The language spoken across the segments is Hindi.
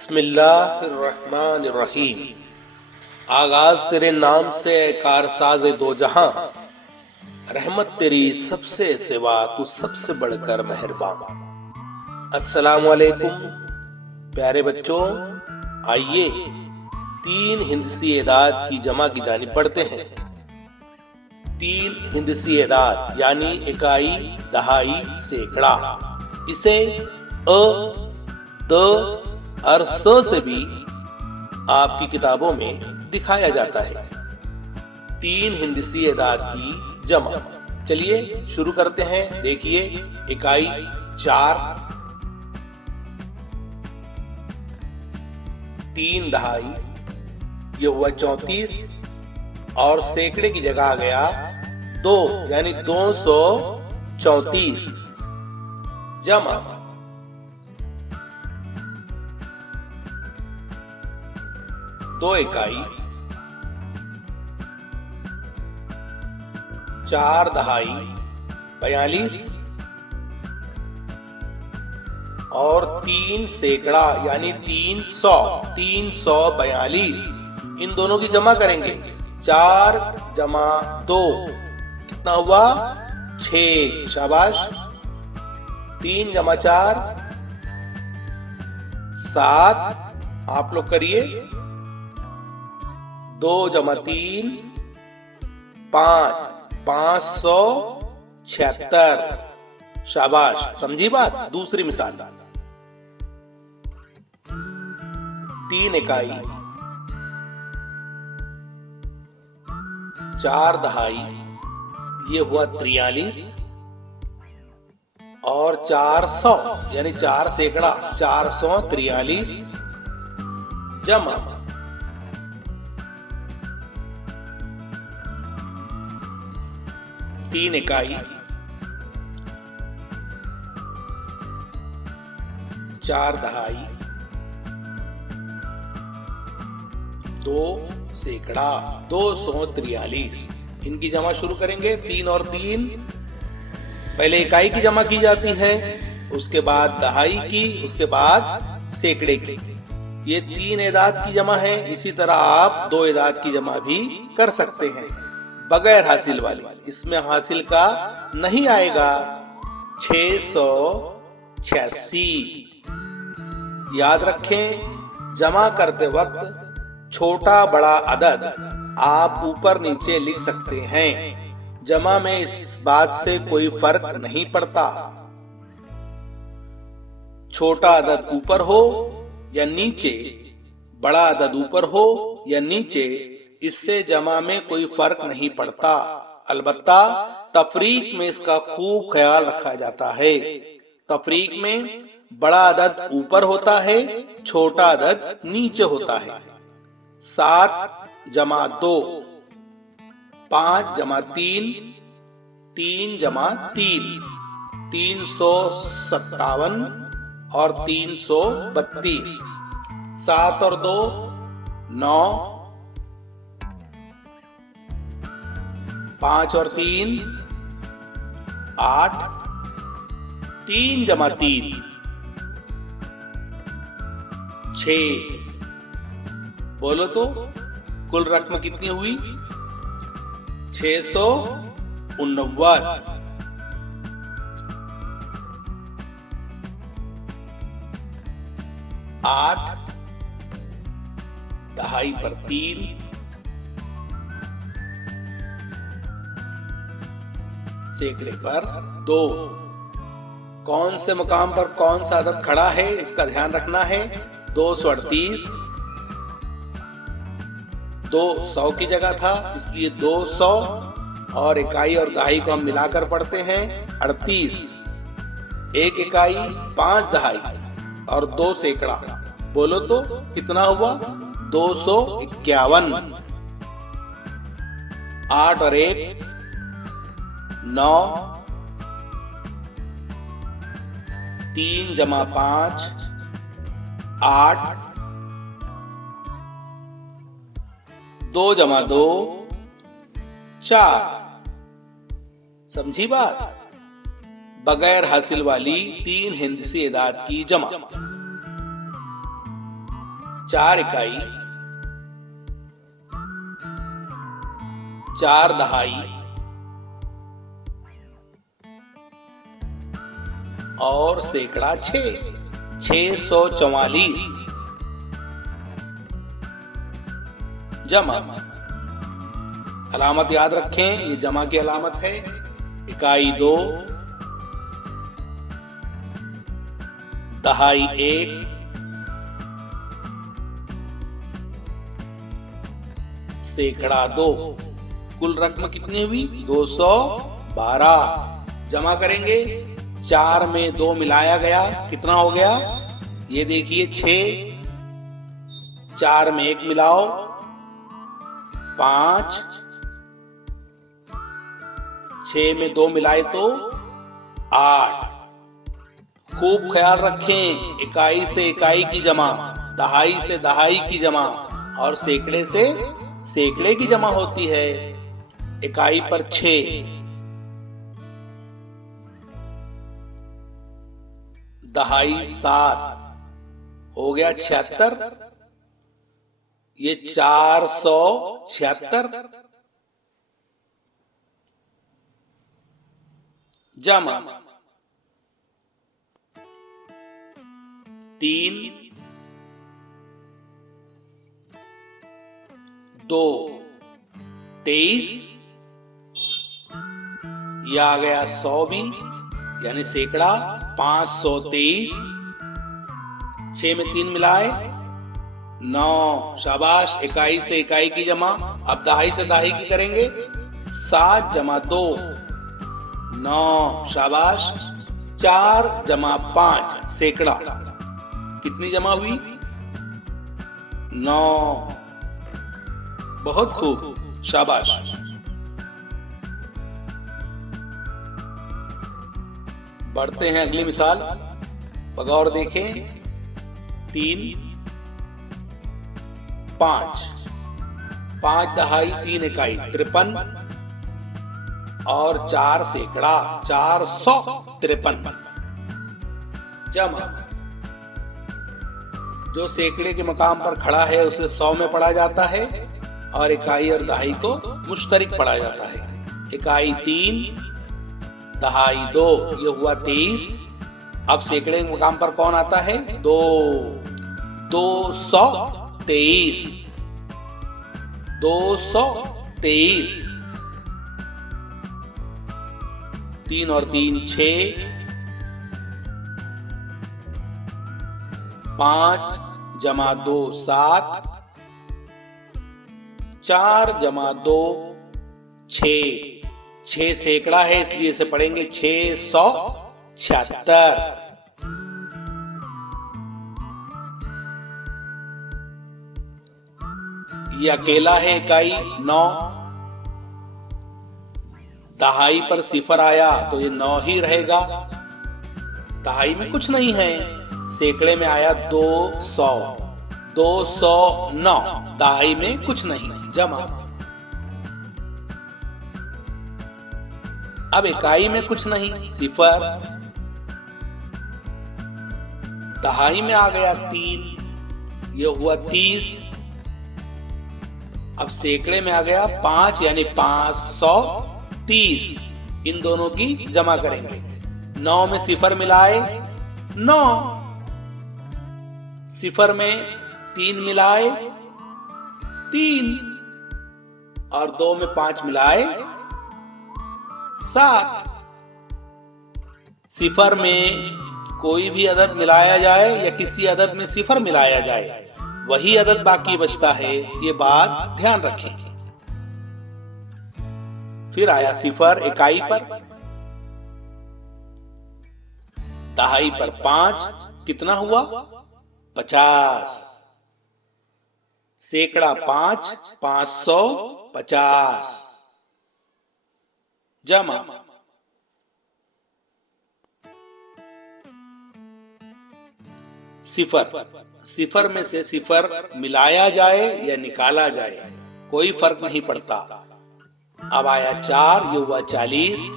बिस्मिल्लाहिर्रहमानिर्रहीम। आगाज तेरे नाम से कारसाज दो जहां, रहमत तेरी सबसे सिवा तू सबसे बढ़कर मेहरबान। अस्सलाम वालेकुम प्यारे बच्चों, आइए तीन हिंदसी एदाद की जमा की जानिब पढ़ते हैं। तीन हिंदसी एदाद यानी इकाई, दहाई, सैकड़ा। इसे अ, द और स से भी आपकी किताबों में दिखाया जाता है। तीन हिंदसी एदाद की जमा। चलिए शुरू करते हैं। देखिए, इकाई 4, 3 दहाई, ये हुआ 34 और सैकड़े की जगह आ गया 2 यानी 234 जमा 2 इकाई, 4 दहाई 42 और 3 सैकड़ा यानी 342। इन दोनों की जमा करेंगे। 4 जमा 2 कितना हुआ? 6। शाबाश। 3 जमा 4 7। आप लोग करिए। 2 जमा 3 5, 576। शाबाश। समझी बात? दूसरी मिसाल, 3 इकाई, 4 दहाई, ये हुआ 43 और 400 यानी 4 सैकड़ा 443 जमा 3 इकाई, 4 दहाई, 2 सैकड़ा 243। इनकी जमा शुरू करेंगे। 3 और 3, पहले इकाई की जमा की जाती है, उसके बाद दहाई की, उसके बाद सैकड़े की। ये 3 एदाद की जमा है। इसी तरह आप 2 एदाद की जमा भी कर सकते हैं बगैर हासिल वाली। इसमें हासिल का नहीं आएगा। 686। याद रखें, जमा करते वक्त छोटा बड़ा अदद आप ऊपर नीचे लिख सकते हैं। जमा में इस बात से कोई फर्क नहीं पड़ता, छोटा अदद ऊपर हो या नीचे, बड़ा अदद ऊपर हो या नीचे, इससे जमा में कोई फर्क नहीं पड़ता। अलबत्ता तफरीक में इसका खूब ख्याल रखा जाता है। तफरीक में बड़ा अदद ऊपर होता है, छोटा अदद नीचे होता है। 7 जमा 2 5 जमा 3 3 जमा 3 357 और 332। 7 और 2 9, 5 और 3 8, 3 जमा 3 6। बोलो तो कुल रकम कितनी हुई? 689। 8 दहाई पर 3, सैकड़े पर 2। कौन से मुकाम पर कौन सा अदद खड़ा है, इसका ध्यान रखना है। 238 200 की जगह था, इसलिए 200 और इकाई और दहाई को हम मिलाकर पढ़ते हैं 38। 1 इकाई, 5 दहाई और 2 सैकड़ा। बोलो तो कितना हुआ? 251। 8 और 1 9, 3 जमा 5 8, 2 जमा 2 4। समझी बात? बगैर हासिल वाली 3 हिंदसी एदाद की जमा। 4 इकाई, 4 दहाई और सैकड़ा 644 जमा। अलामत याद रखें, ये जमा की अलामत है। इकाई 2, दहाई 1, सैकड़ा 2। कुल रकम कितनी हुई? 212। जमा करेंगे, 4 में 2 मिलाया गया, कितना हो गया? ये देखिए 6, 4 में 1 मिलाओ 5, 6 में 2 मिलाए तो 8। खूब ख्याल रखें, इकाई से इकाई की जमा, दहाई से दहाई की जमा और सैकड़े से सैकड़े की जमा होती है। इकाई पर 6, दहाई 7 हो गया 76। ये 476 जमा 3, 2, 23। यह आ गया 100 भी, यानी सैकड़ा 523। 6 में 3 मिलाए 9। शाबाश, इकाई से इकाई की जमा। अब दहाई से दहाई की करेंगे। 7 जमा 2 9। शाबाश। 4 जमा 5 सैकड़ा, कितनी जमा हुई? 9। बहुत खूब, शाबाश। बढ़ते हैं अगली मिसाल। बगौर देखें। 3, 5 दहाई 3 इकाई 53 और 4 सैकड़ा 453 जमा। जो सैकड़े के मकाम पर खड़ा है उसे 100 में पढ़ा जाता है और इकाई और दहाई को मुश्तरिक पढ़ा जाता है। इकाई 3 दहाई 2, ये हुआ 23। अब सैकड़े के मकाम पर कौन आता है? 2 223 223। 3 और 3 6। 5 जमा 2 7। 4 जमा 2 6। 6 सैकड़ा है इसलिए इसे पढ़ेंगे 676। ये अकेला है इकाई 9। दहाई पर 0 आया तो ये 9 ही रहेगा। दहाई में कुछ नहीं है। सैकड़े में आया 200, 209। दहाई में कुछ नहीं, जमा। अब इकाई में कुछ नहीं, 0। दहाई में आ गया 3, ये हुआ 30। अब सैकड़े में आ गया 5, यानी 530। इन दोनों की जमा करेंगे। 9 में 0 मिलाए 9। 0 में 3 मिलाए 3 और 2 में 5 मिलाए 7। 0 में कोई भी अदद मिलाया जाए या किसी अदद में 0 मिलाया जाए, वही अदद बाकी बचता है। ये बात ध्यान रखें। फिर आया 0 इकाई पर। दहाई पर 5, कितना हुआ? 50। सैकड़ा 5 550 जमा। सिफर में से 0 मिलाया जाए या निकाला जाए, कोई फर्क नहीं पड़ता। अब आया 4, ये हुआ 40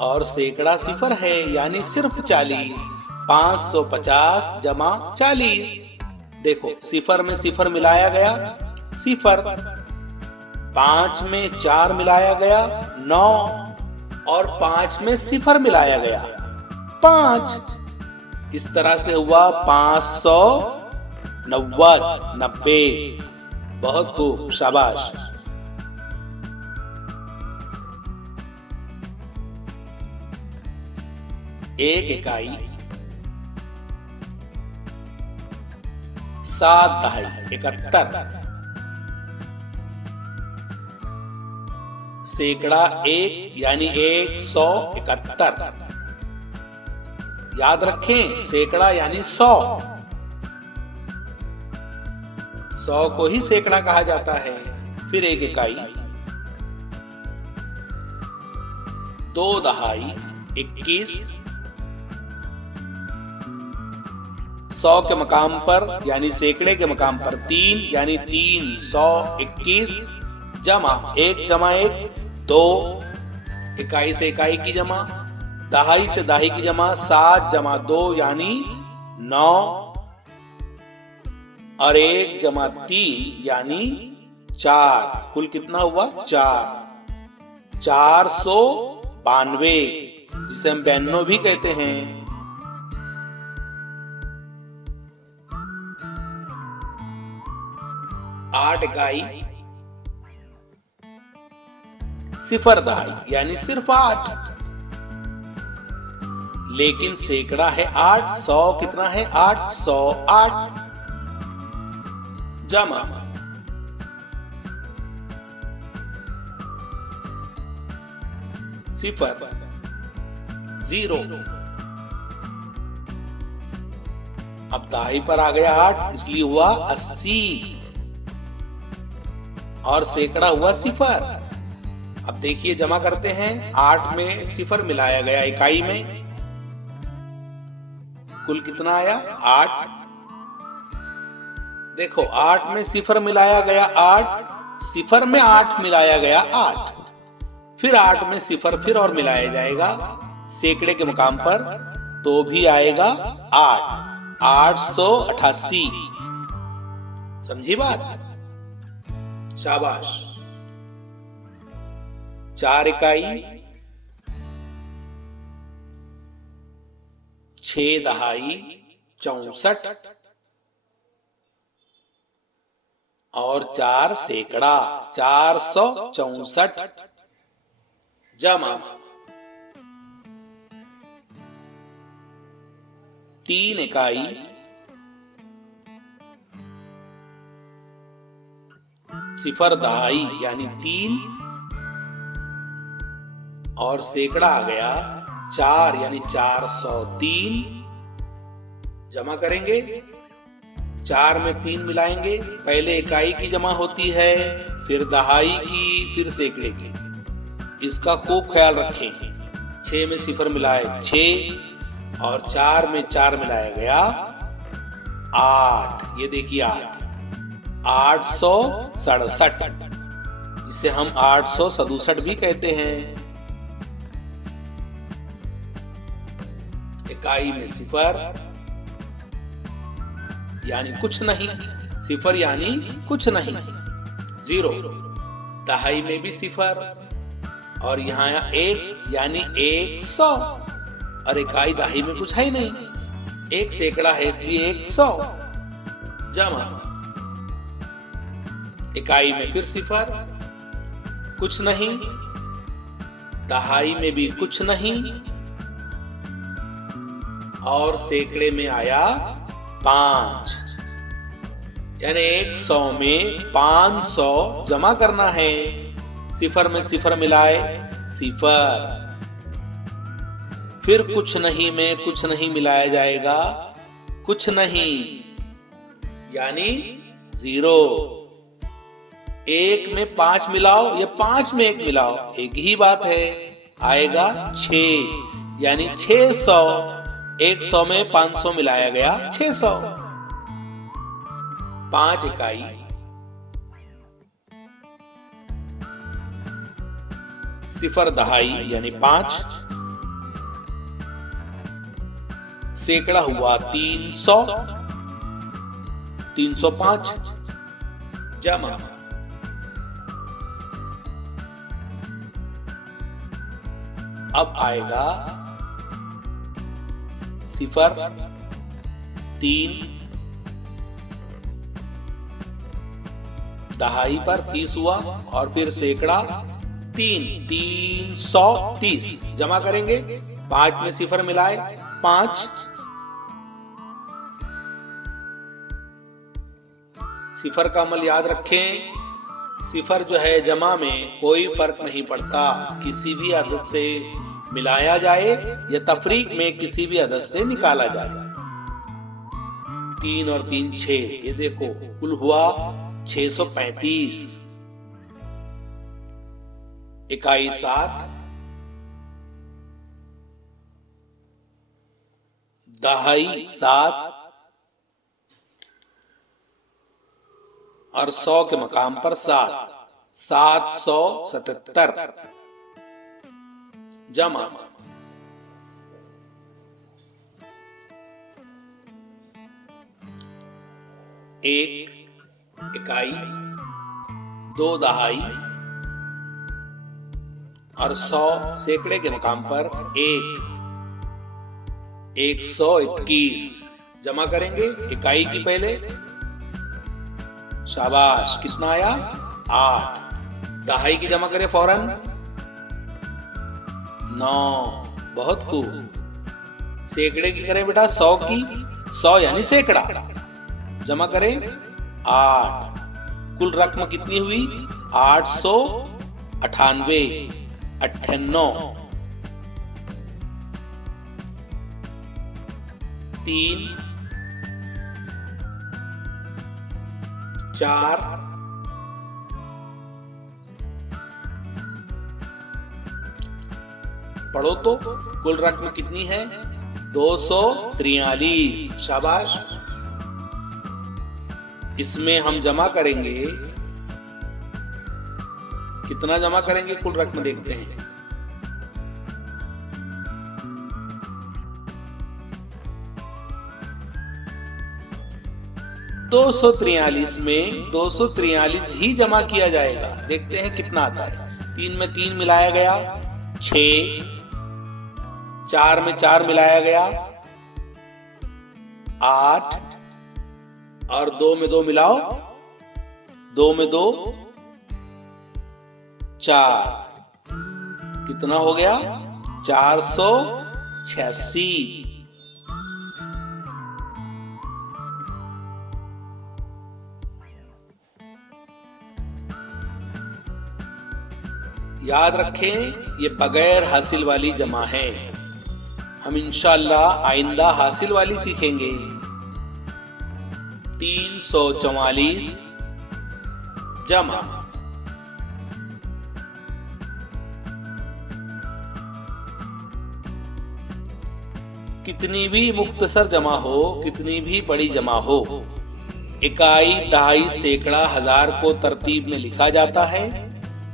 और सैकड़ा 0 है, यानी सिर्फ 40। 550 जमा 40। देखो सिफर में सिफर मिलाया गया, सिफर। 5 में 4 मिलाया गया 9, और 5 में सिफर मिलाया गया 5। इस तरह से हुआ 590। बहुत खूब, शाबाश। एक इकाई 7 दहाई 71। सैकड़ा 1 यानी 171। याद रखें, सैकड़ा यानी 100। 100 को ही सैकड़ा कहा जाता है। फिर एक इकाई 2 दहाई 21। 100 के मकाम पर यानी सैकड़े के मकाम पर 3 यानी 321 जमा 1 जमा 1 2। इकाई से इकाई की जमा, दहाई से दहाई की जमा, 7 जमा 2 यानी 9, और 1 जमा 3 यानी 4। कुल कितना हुआ? 4। 492, जिसे हम 92 भी कहते हैं। आठ इकाई सिफर दहाई यानी सिर्फ 8, लेकिन सैकड़ा है 8। 100 कितना है? 808 जमा सिफर 0। अब दहाई पर आ गया 8, इसलिए हुआ 80, और सैकड़ा हुआ सिफर। अब देखिए जमा करते हैं। 8 में सिफर मिलाया गया इकाई में, कुल कितना आया? 8। देखो 8 में सिफर मिलाया गया 8, सिफर में 8 मिलाया गया 8, फिर 8 में सिफर फिर और मिलाया जाएगा सैकड़े के मुकाम पर, तो भी आएगा 8। 888। समझी बात? शाबाश। 4 इकाई 6 दहाई 64, और 4 सैकड़ा 464 जमा 3 इकाई सिफर दहाई यानी 3, और सैकड़ा आ गया 4 यानी 403 जमा करेंगे। 4 में 3 मिलाएंगे, पहले इकाई की जमा होती है, फिर दहाई की, फिर सैकड़े की। इसका खूब ख्याल रखें। 6 में सिफर मिलाए 6, और 4 में 4 मिलाया गया 8। ये देखिए 867, जिसे हम 867 भी कहते हैं। इकाई में सिफर यानी कुछ नहीं, सिफर यानी कुछ नहीं 0। दहाई में भी सिफर, और यहाँ 1 यानी 100, और इकाई दहाई में कुछ है ही नहीं, 1 सैकड़ा है इसलिए 100 जमा इकाई में फिर सिफर, कुछ नहीं, दहाई में भी कुछ नहीं, और सैकड़े में आया 5, यानी 100 में 500 जमा करना है। सिफर में सिफर मिलाए सिफर, फिर कुछ नहीं में कुछ नहीं मिलाया जाएगा कुछ नहीं, यानी 0। 1 में 5 मिलाओ या 5 में 1 मिलाओ, एक ही बात है, आएगा 6 यानी 600। 100 में 500 मिलाया गया 600। 5 इकाई सिफर दहाई यानी 5, सैकड़ा हुआ 300, 305 जमा अब आएगा सिफर 3, दहाई पर 30 हुआ और फिर सैकड़ा 3, 330 जमा करेंगे। 5 में सिफर मिलाए 5, सिफर का अमल याद रखें। सिफर जो है जमा में कोई फर्क नहीं पड़ता, किसी भी अदद से मिलाया जाए या तफरीक में किसी भी अदद से निकाला जाए। 3 और 3 6, ये देखो कुल हुआ 635। इकाई 7, दहाई 7 और 100 के मकाम पर 7, 777 जमा 1 इकाई, 2 दहाई और 100 सैकड़े के मकाम पर 121 जमा करेंगे। इकाई की पहले, शाबाश, कितना आया 8। दहाई की जमा करें फौरन 9, बहुत खूब। सैकड़े की करें बेटा 100 की, 100 यानी सैकड़ा, जमा करें 8। कुल रकम कितनी हुई 898, 98। 3 4 पढ़ो तो कुल रकम कितनी है 243। शाबाश। इसमें हम जमा करेंगे, कितना जमा करेंगे कुल रकम देखते हैं। 243 में 243 ही जमा किया जाएगा। देखते हैं कितना आता है। 3 में 3 मिलाया गया 6, 4 में 4 मिलाया गया 8 और 2 में 2 मिलाओ, 2 में 2 4, कितना हो गया 486। याद रखें ये बगैर हासिल वाली जमा है। हम इंशाअल्लाह आइंदा हासिल वाली सीखेंगे। 344 जमा कितनी भी मुख्तसर जमा हो, कितनी भी बड़ी जमा हो, इकाई, दहाई, सैकड़ा, हजार को तरतीब में लिखा जाता है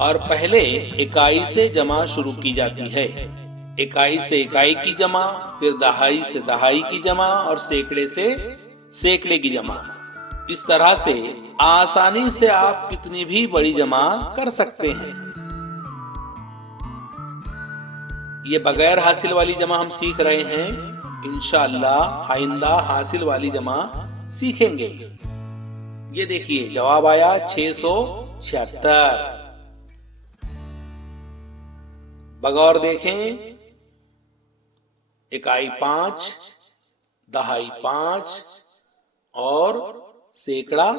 और पहले इकाई से जमा शुरू की जाती है। इकाई से इकाई की जमा, फिर दहाई से दहाई की जमा और सैकड़े से सैकड़े की जमा। इस तरह से आसानी से आप कितनी भी बड़ी जमा कर सकते हैं। ये बगैर हासिल वाली जमा हम सीख रहे हैं। इंशाअल्लाह आइंदा हासिल वाली जमा सीखेंगे। ये देखिए जवाब आया 676। बगौर देखें, इकाई 5, दहाई 5 और सैकड़ा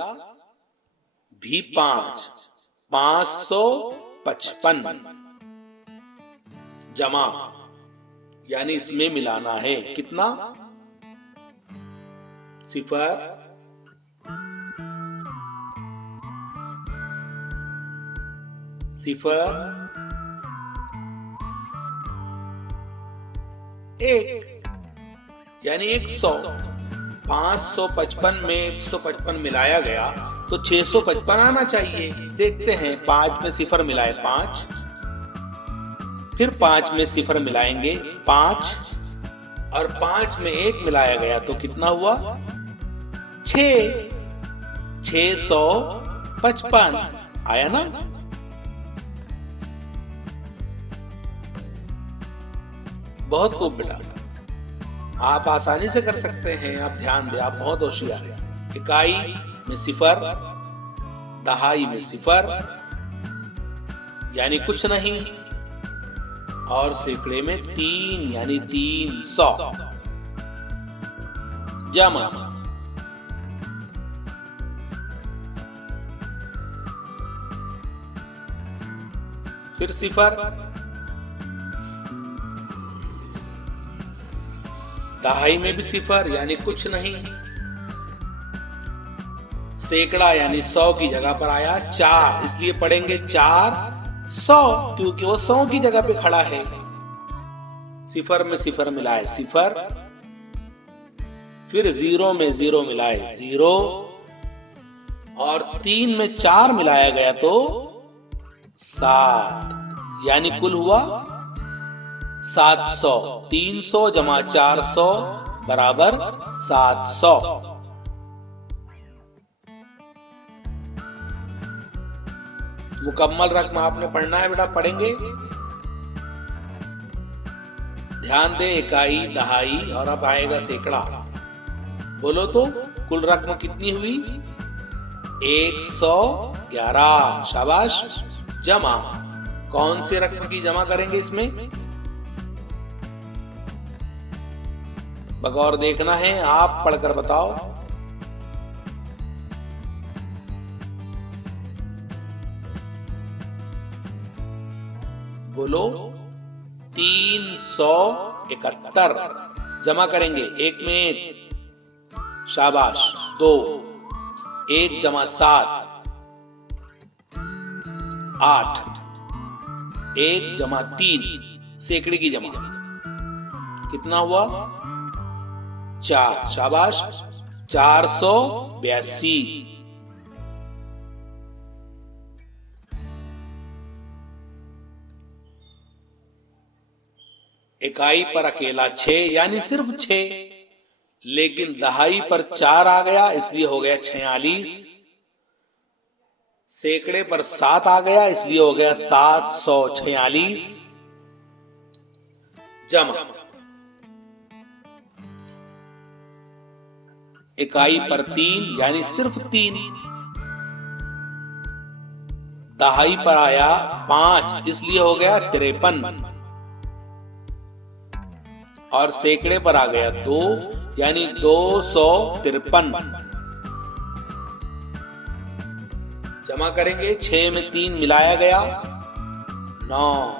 भी 5, 555 जमा, यानी इसमें मिलाना है कितना, सिफर, सिफर, 1 यानी 100। 555 में 155 मिलाया गया तो 655 आना चाहिए। देखते हैं, 5 में सिफर मिलाए 5, फिर 5 में सिफर मिलाएंगे 5, और 5 में 1 मिलाया गया तो कितना हुआ? 6। 655 आया ना? बहुत खूब बेटा, आप आसानी से कर सकते हैं। आप ध्यान दें, आप बहुत होशियार हैं। इकाई में 0, दहाई में 0 यानी कुछ नहीं, और सैकड़े में 3 यानी 300। जमा फिर 0, दहाई में भी 0 यानी कुछ नहीं, सैकड़ा यानी 100 की जगह पर आया 4, इसलिए पढ़ेंगे 400 क्योंकि वो 100 की जगह पे खड़ा है। 0 में 0 मिलाए 0, फिर 0 में 0 मिलाए 0, और 3 में 4 मिलाया गया तो 7 यानी कुल हुआ 700। 300 जमा 400 बराबर 700। मुकम्मल रकम आपने पढ़ना है बेटा, पढ़ेंगे। ध्यान दे, इकाई, दहाई और अब आएगा सैकड़ा। बोलो तो कुल रकम कितनी हुई? 111। शाबाश। जमा कौन से रकम की जमा करेंगे इसमें? बगौर देखना है, आप पढ़कर बताओ। बोलो 371 जमा करेंगे। 1 में 1, शाबाश। 2, 1 जमा 7 8, 1 जमा 3 सैकड़े की जमा कितना हुआ? 4। शाबाश। 482। इकाई पर अकेला 6 यानी सिर्फ 6, लेकिन दहाई पर 4 आ गया इसलिए हो गया 46। सैकड़े पर 7 आ गया इसलिए हो गया 746। जमा इकाई पर 3 यानी सिर्फ 3, दहाई पर आया 5 इसलिए हो गया 53, और सैकड़े पर आ गया 2 यानी 253। जमा करेंगे। 6 में 3 मिलाया गया 9।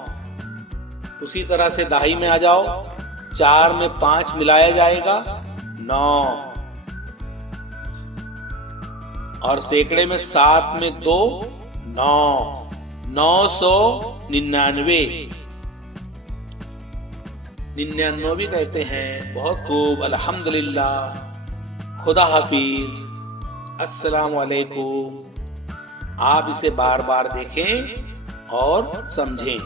उसी तरह से दहाई में आ जाओ। 4 में 5 मिलाया जाएगा 9, और सैकड़े में 7 में 2 9, 999। 99 भी कहते हैं। बहुत खूब, अल्हम्दुलिल्लाह। खुदा हाफिज, अस्सलाम वालेकुम। आप इसे बार बार देखें और समझें।